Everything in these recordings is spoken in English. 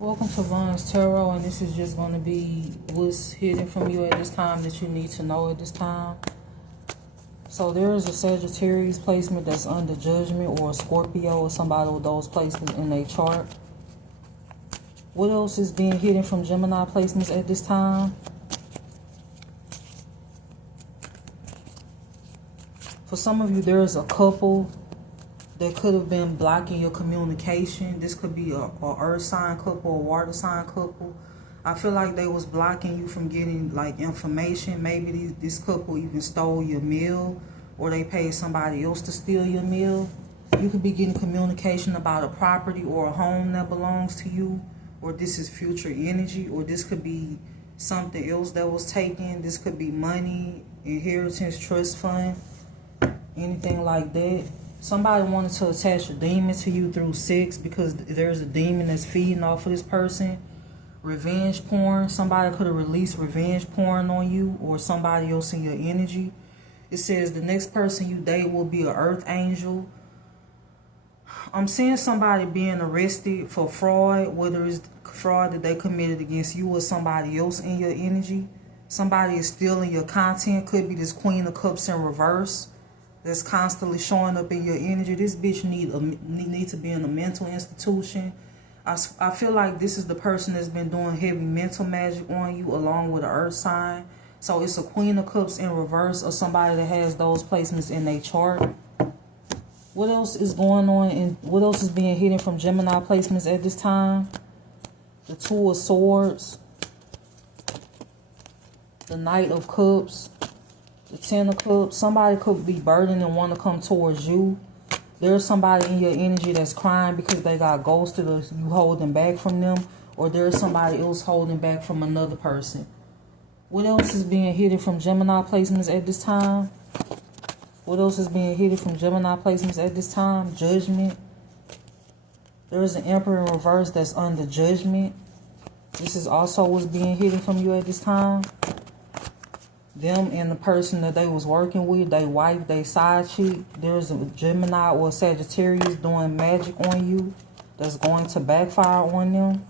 Welcome to Von's Tarot, and this is just going to be what's hidden from you at this time that you need to know at this time. So there is a Sagittarius placement that's under Judgment, or a Scorpio, or somebody with those placements in their chart. What else is being hidden from Gemini placements at this time? For some of you, there is a couple that could have been blocking your communication. This could be a earth sign couple, a water sign couple. I feel like they was blocking you from getting like information. Maybe this couple even stole your meal, or they paid somebody else to steal your meal. You could be getting communication about a property or a home that belongs to you, or this is future energy, or this could be something else that was taken. This could be money, inheritance, trust fund, anything like that. Somebody wanted to attach a demon to you through sex because there's a demon that's feeding off of this person. Revenge porn. Somebody could have released revenge porn on you or somebody else in your energy. It says the next person you date will be an earth angel. I'm seeing somebody being arrested for fraud, whether it's fraud that they committed against you or somebody else in your energy. Somebody is stealing your content. Could be this Queen of Cups in reverse that's constantly showing up in your energy. This bitch need to be in a mental institution. I feel like this is the person that's been doing heavy mental magic on you along with an earth sign. So it's a Queen of Cups in reverse, or somebody that has those placements in their chart. What else is going on, and what else is being hidden from Gemini placements at this time? The Two of Swords, the Knight of Cups, the Ten of Cups. Somebody could be burdened and want to come towards you. There's somebody in your energy that's crying because they got ghosted, or you holding back from them, or there's somebody else holding back from another person. What else is being hidden from Gemini placements at this time? What else is being hidden from Gemini placements at this time? Judgment. There's an Emperor in reverse that's under Judgment. This is also what's being hidden from you at this time. Them and the person that they was working with, they wife, they side chick. There's a Gemini or a Sagittarius doing magic on you that's going to backfire on them.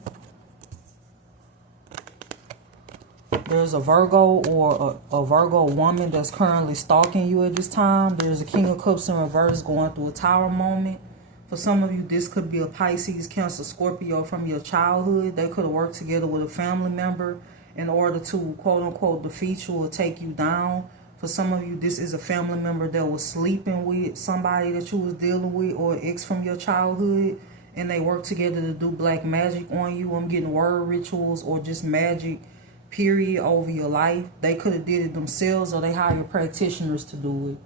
There's a Virgo or a Virgo woman that's currently stalking you at this time. There's a King of Cups in reverse going through a Tower moment. For some of you, this could be a Pisces, Cancer, Scorpio from your childhood. They could have worked together with a family member in order to, quote-unquote, defeat you or take you down. For some of you, this is a family member that was sleeping with somebody that you was dealing with, or an ex from your childhood, and they worked together to do black magic on you. I'm getting word rituals or just magic, period, over your life. They could have did it themselves, or they hired practitioners to do it.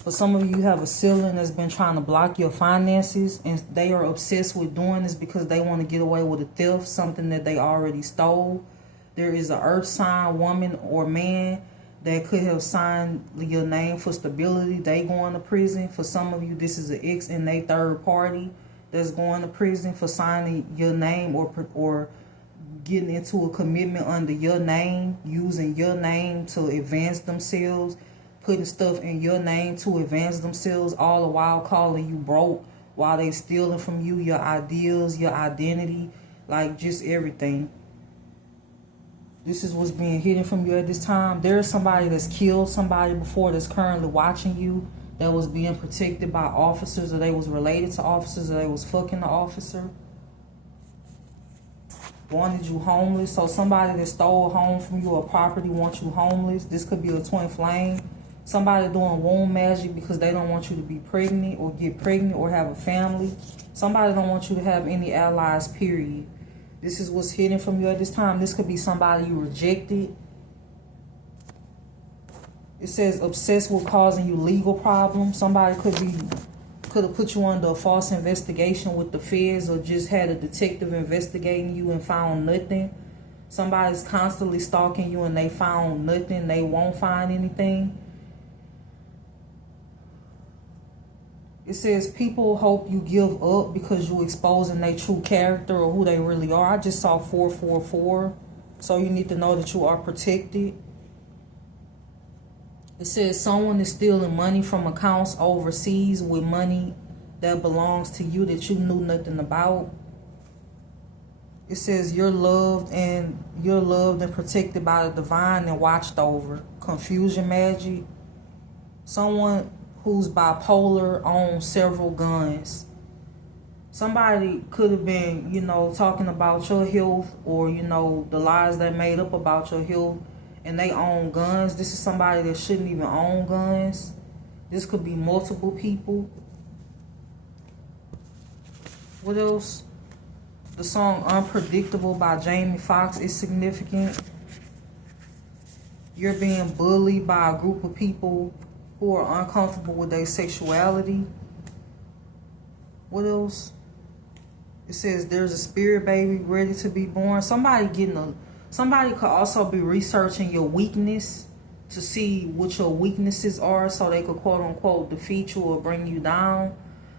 For some of you have a ceiling that's been trying to block your finances, and they are obsessed with doing this because they want to get away with a theft, something that they already stole. There is an earth sign woman or man that could have signed your name for stability. They going to prison. For some of you, this is an ex and they third party that's going to prison for signing your name or getting into a commitment under your name, using your name to advance themselves, putting stuff in your name to advance themselves, all the while calling you broke, while they stealing from you your ideals, your identity, like just everything. This is what's being hidden from you at this time. There's somebody that's killed somebody before that's currently watching you, that was being protected by officers, or they was related to officers, or they was fucking the officer. Wanted you homeless. So somebody that stole a home from you or property wants you homeless. This could be a twin flame. Somebody doing womb magic because they don't want you to be pregnant or get pregnant or have a family. Somebody don't want you to have any allies, period. This is what's hidden from you at this time. This could be somebody you rejected. It says obsessed with causing you legal problems. Somebody could have put you under a false investigation with the feds, or just had a detective investigating you and found nothing. Somebody's constantly stalking you and they found nothing. They won't find anything. It says people hope you give up because you're exposing their true character or who they really are. I just saw 444. So you need to know that you are protected. It says someone is stealing money from accounts overseas with money that belongs to you that you knew nothing about. It says you're loved and protected by the divine and watched over. Confusion magic. Someone who's bipolar owns several guns. Somebody could have been, talking about your health or, the lies they made up about your health, and they own guns. This is somebody that shouldn't even own guns. This could be multiple people. What else? The song Unpredictable by Jamie Foxx is significant. You're being bullied by a group of people who are uncomfortable with their sexuality. What else? It says there's a spirit baby ready to be born. Somebody could also be researching your weakness to see what your weaknesses are so they could quote unquote defeat you or bring you down.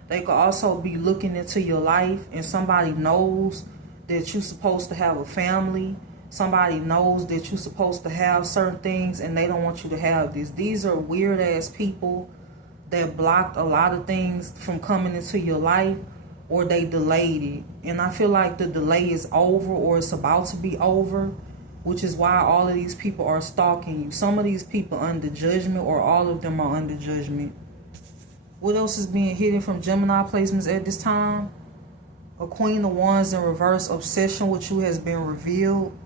They could also be looking into your life and somebody knows that you're supposed to have a family. Somebody knows that you're supposed to have certain things and they don't want you to have this. These are weird ass people that blocked a lot of things from coming into your life, or they delayed it. And I feel like the delay is over or it's about to be over, which is why all of these people are stalking you. Some of these people under judgment or all of them are under judgment. What else is being hidden from Gemini placements at this time? A Queen of Wands in reverse. Obsession with you has been revealed.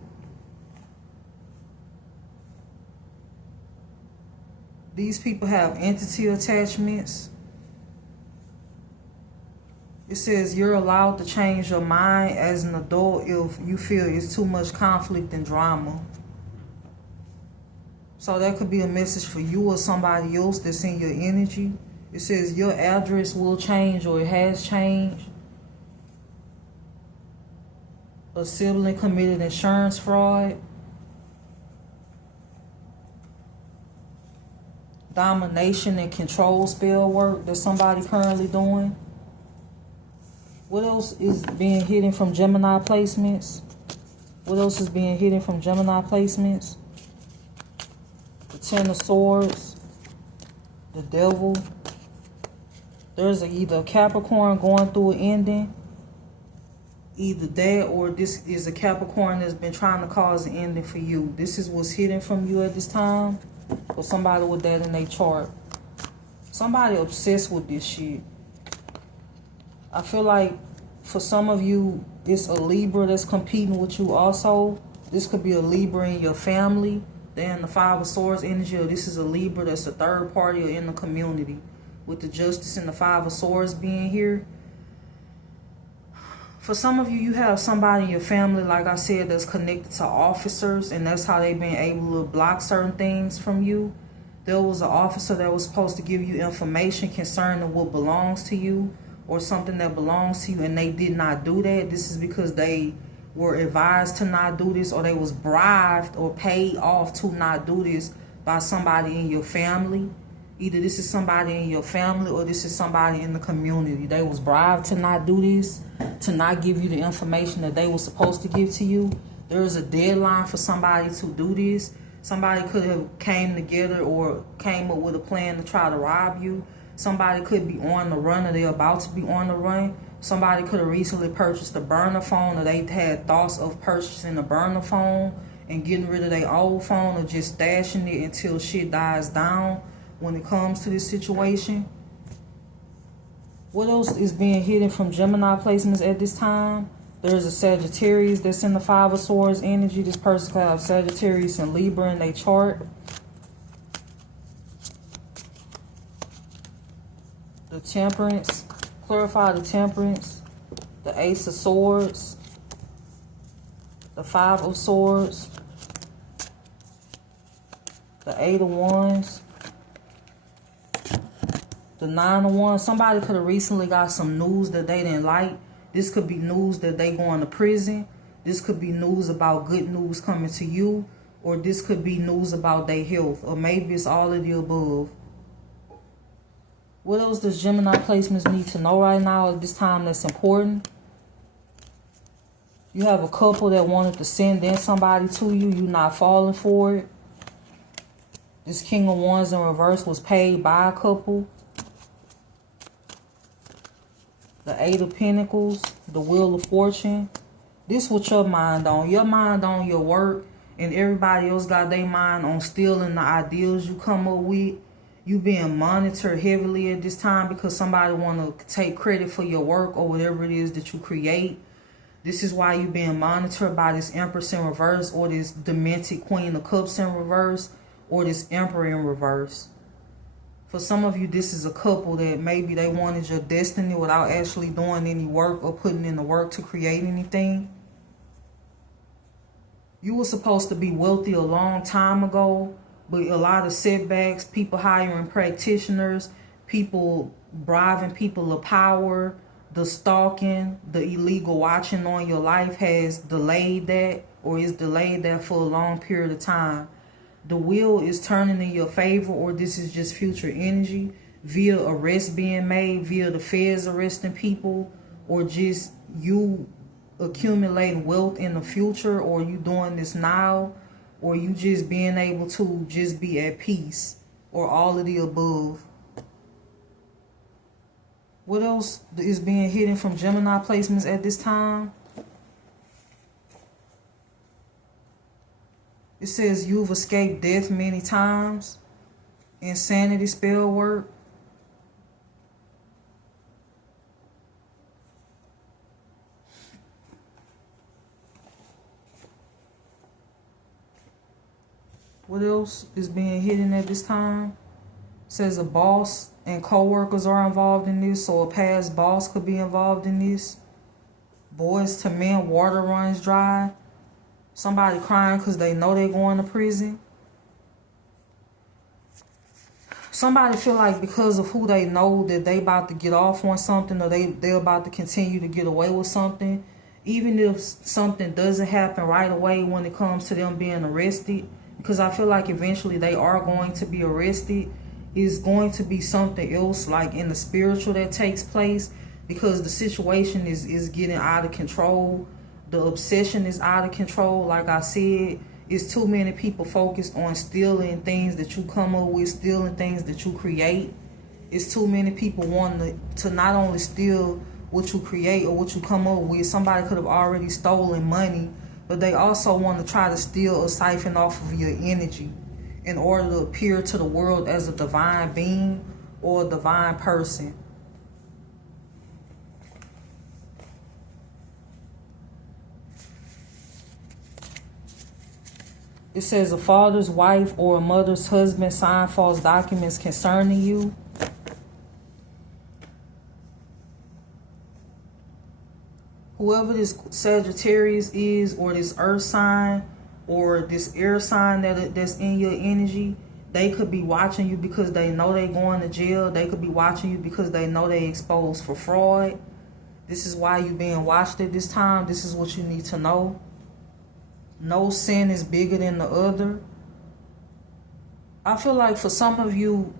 These people have entity attachments. It says you're allowed to change your mind as an adult if you feel it's too much conflict and drama. So that could be a message for you or somebody else that's in your energy. It says your address will change or it has changed. A sibling committed insurance fraud. Domination and control spell work that somebody currently doing. What else is being hidden from Gemini placements? What else is being hidden from Gemini placements? The Ten of Swords. The Devil. There's either a Capricorn going through an ending. Either that or this is a Capricorn that's been trying to cause an ending for you. This is what's hidden from you at this time. Or somebody with that in their chart. Somebody obsessed with this shit. I feel like for some of you, it's a Libra that's competing with you also. This could be a Libra in your family. They're in the Five of Swords energy. Or this is a Libra that's a third party or in the community. With the Justice and the Five of Swords being here. For some of you, you have somebody in your family, like I said, that's connected to officers. And that's how they've been able to block certain things from you. There was an officer that was supposed to give you information concerning what belongs to you. Or something that belongs to you, and they did not do that. This is because they were advised to not do this, or they was bribed or paid off to not do this by somebody in your family. Either this is somebody in your family or this is somebody in the community. They was bribed to not do this, to not give you the information that they were supposed to give to you. There is a deadline for somebody to do this. Somebody could have came together or came up with a plan to try to rob you. Somebody could be on the run or they're about to be on the run. Somebody could have recently purchased a burner phone or they had thoughts of purchasing a burner phone and getting rid of their old phone or just stashing it until shit dies down when it comes to this situation. What else is being hidden from Gemini placements at this time? There's a Sagittarius that's in the Five of Swords energy. This person could have Sagittarius and Libra in their chart. The Temperance, clarify the Temperance, the Ace of Swords, the Five of Swords, the Eight of Wands, the Nine of Wands. Somebody could have recently got some news that they didn't like. This could be news that they going to prison. This could be news about good news coming to you, or this could be news about their health, or maybe it's all of the above. What else does Gemini placements need to know right now at this time that's important? You have a couple that wanted to send in somebody to you. You're not falling for it. This King of Wands in reverse was paid by a couple. The Eight of Pentacles, the Wheel of Fortune. This what your mind on. Your mind on your work, and everybody else got their mind on stealing the ideals you come up with. You being monitored heavily at this time because somebody want to take credit for your work or whatever it is that you create. This is why you being monitored by this Empress in reverse, or this demented Queen of Cups in reverse, or this Emperor in reverse. For some of you, this is a couple that maybe they wanted your destiny without actually doing any work or putting in the work to create anything. You were supposed to be wealthy a long time ago, but a lot of setbacks, people hiring practitioners, people bribing people of power, the stalking, the illegal watching on your life has delayed that, or is delayed that for a long period of time. The wheel is turning in your favor, or this is just future energy via arrests being made, via the feds arresting people, or just you accumulating wealth in the future, or you doing this now, or you just being able to just be at peace, or all of the above. What else is being hidden from Gemini placements at this time? It says you've escaped death many times. Insanity spell work. What else is being hidden at this time? It says a boss and co-workers are involved in this, so a past boss could be involved in this. Boys to men, water runs dry. Somebody crying because they know they're going to prison. Somebody feel like because of who they know that they about to get off on something, or they're about to continue to get away with something. Even if something doesn't happen right away when it comes to them being arrested, because I feel like eventually they are going to be arrested, is going to be something else like in the spiritual that takes place, because the situation is getting out of control. The obsession is out of control. Like I said, it's too many people focused on stealing things that you come up with, stealing things that you create. It's too many people wanting to not only steal what you create or what you come up with. Somebody could have already stolen money, but they also want to try to steal or siphon off of your energy in order to appear to the world as a divine being or a divine person. It says a father's wife or a mother's husband signed false documents concerning you. Whoever this Sagittarius is, or this earth sign, or this air sign that's in your energy, they could be watching you because they know they're going to jail. They could be watching you because they know they're exposed for fraud. This is why you're being watched at this time. This is what you need to know. No sin is bigger than the other. I feel like for some of you,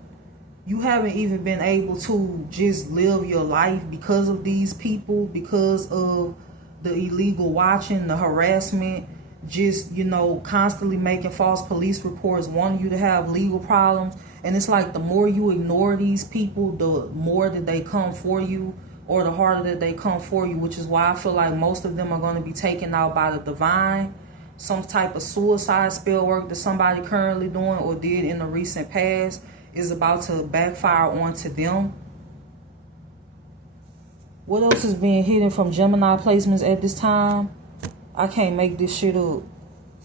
you haven't even been able to just live your life because of these people, because of the illegal watching, the harassment, just, constantly making false police reports, wanting you to have legal problems. And it's like the more you ignore these people, the more that they come for you, or the harder that they come for you, which is why I feel like most of them are going to be taken out by the divine. Some type of suicide spell work that somebody currently doing or did in the recent past is about to backfire onto them. What else is being hidden from Gemini placements at this time? I can't make this shit up.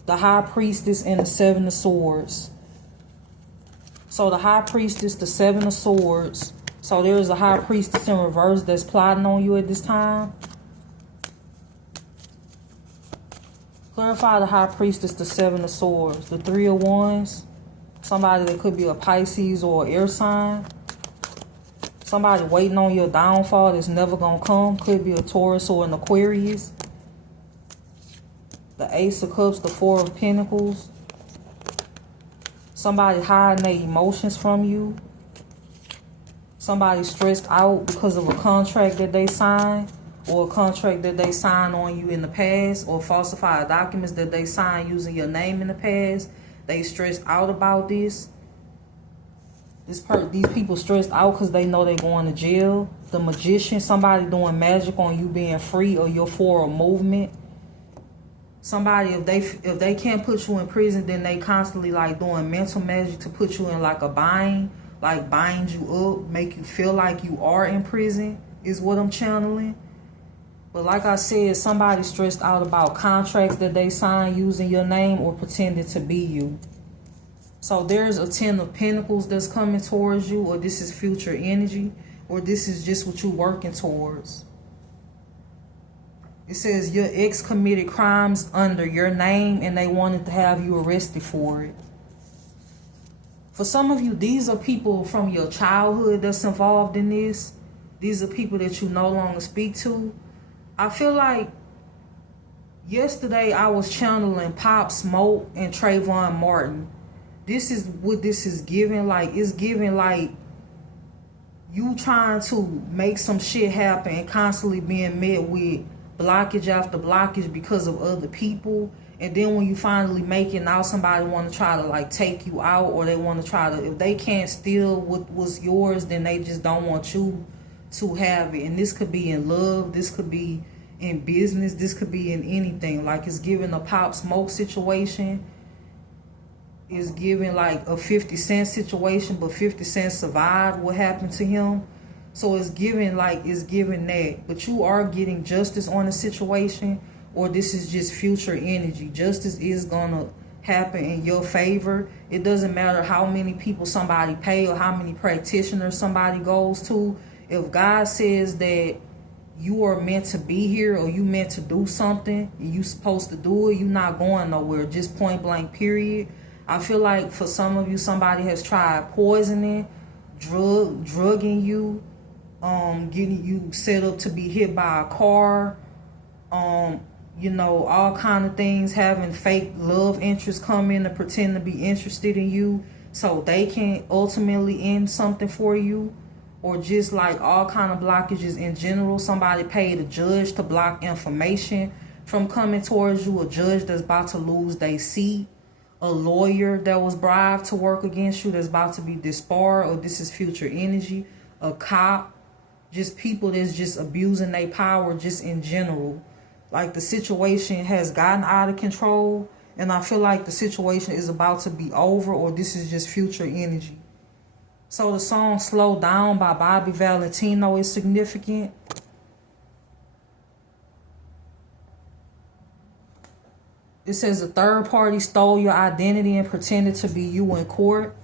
The High Priestess and the Seven of Swords. So the High Priestess, the Seven of Swords. So there's a High Priestess in reverse that's plotting on you at this time. Clarify the High Priestess, the Seven of Swords. The Three of Wands. Somebody that could be a Pisces or an air sign. Somebody waiting on your downfall that's never going to come. Could be a Taurus or an Aquarius. The Ace of Cups, the Four of Pentacles. Somebody hiding their emotions from you. Somebody stressed out because of a contract that they signed, or a contract that they signed on you in the past, or falsified documents that they signed using your name in the past. They stressed out about this. These people stressed out because they know they're going to jail. The Magician, somebody doing magic on you being free or your forward movement. Somebody, if they can't put you in prison, then they constantly like doing mental magic to put you in like a bind, like bind you up, make you feel like you are in prison, is what I'm channeling. But like I said, somebody stressed out about contracts that they sign using your name or pretending to be you. So there's a 10 of Pentacles that's coming towards you, or this is future energy, or this is just what you're working towards. It says your ex committed crimes under your name and they wanted to have you arrested for it. For some of you, these are people from your childhood that's involved in this. These are people that you no longer speak to. I feel like yesterday I was channeling Pop Smoke and Trayvon Martin. This is what this is giving. Like, it's giving like you trying to make some shit happen and constantly being met with blockage after blockage because of other people. And then when you finally make it, now somebody want to try to like take you out, or they want to try to, if they can't steal what was yours, then they just don't want you to have it. And this could be in love, this could be in business, this could be in anything. Like, it's giving a Pop Smoke situation. It's giving like a 50 Cent situation, but 50 Cent survived what happened to him. So it's giving like, it's giving that. But you are getting justice on the situation, or this is just future energy. Justice is gonna happen in your favor. It doesn't matter how many people somebody pay or how many practitioners somebody goes to. If God says that you are meant to be here, or you meant to do something, and you supposed to do it, you're not going nowhere. Just point blank, period. I feel like for some of you, somebody has tried poisoning, drugging you, getting you set up to be hit by a car, you know, all kind of things, having fake love interests come in to pretend to be interested in you so they can ultimately end something for you, or just like all kind of blockages in general. Somebody paid a judge to block information from coming towards you, a judge that's about to lose their seat, a lawyer that was bribed to work against you that's about to be disbarred, or this is future energy, a cop, just people that's just abusing their power just in general. Like, the situation has gotten out of control, and I feel like the situation is about to be over, or this is just future energy. So the song Slow Down by Bobby Valentino is significant. It says a third party stole your identity and pretended to be you in court.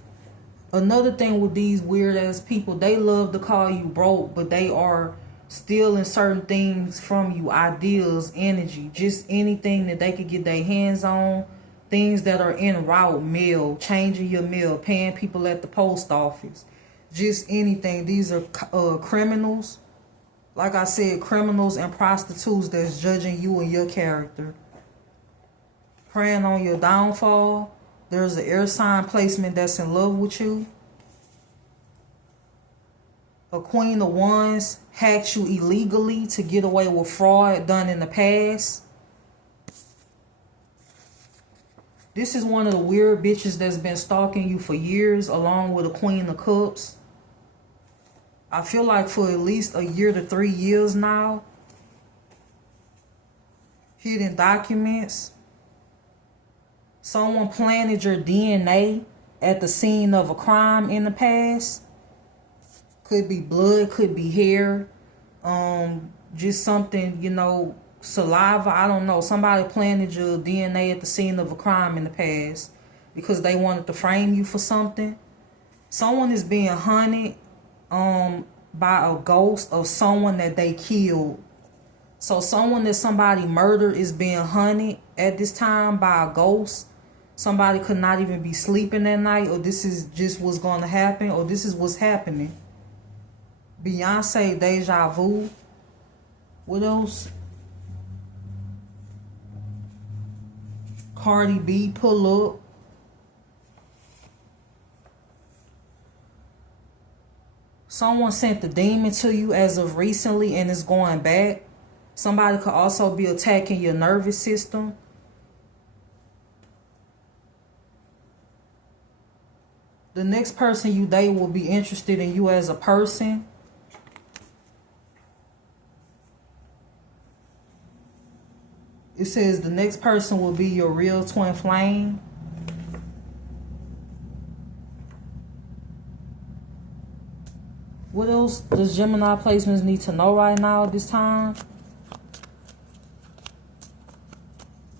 Another thing with these weird ass people, they love to call you broke, but they are stealing certain things from you, ideas, energy, just anything that they could get their hands on, things that are en route, mail, changing your mail, paying people at the post office, just anything. These are criminals. Like I said, criminals and prostitutes that's judging you and your character, preying on your downfall. There's an air sign placement that's in love with you. A Queen of Wands hacked you illegally to get away with fraud done in the past. This is one of the weird bitches that's been stalking you for years, along with a Queen of Cups. I feel like for at least a year to 3 years now. Hidden documents. Someone planted your DNA at the scene of a crime in the past. Could be blood, could be hair, just something, you know, saliva, I don't know. Somebody planted your DNA at the scene of a crime in the past because they wanted to frame you for something. Someone is being hunted by a ghost of someone that they killed. So someone that somebody murdered is being hunted at this time by a ghost. Somebody could not even be sleeping that night, or this is just what's going to happen, or this is what's happening. Beyonce, Deja Vu. What else? Cardi B, Pull Up. Someone sent the demon to you as of recently and is going back. Somebody could also be attacking your nervous system. The next person you date will be interested in you as a person. It says the next person will be your real twin flame. What else does Gemini placements need to know right now at this time?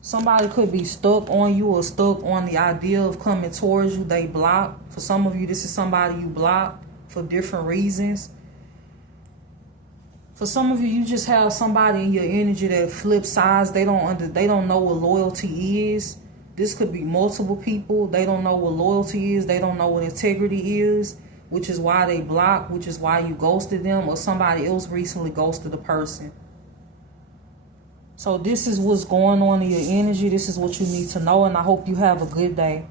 Somebody could be stuck on you or stuck on the idea of coming towards you. They block. For some of you, this is somebody you block for different reasons. For some of you, you just have somebody in your energy that flips sides. They don't know what loyalty is. This could be multiple people. They don't know what loyalty is. They don't know what integrity is, which is why they block, which is why you ghosted them, or somebody else recently ghosted a person. So this is what's going on in your energy. This is what you need to know, and I hope you have a good day.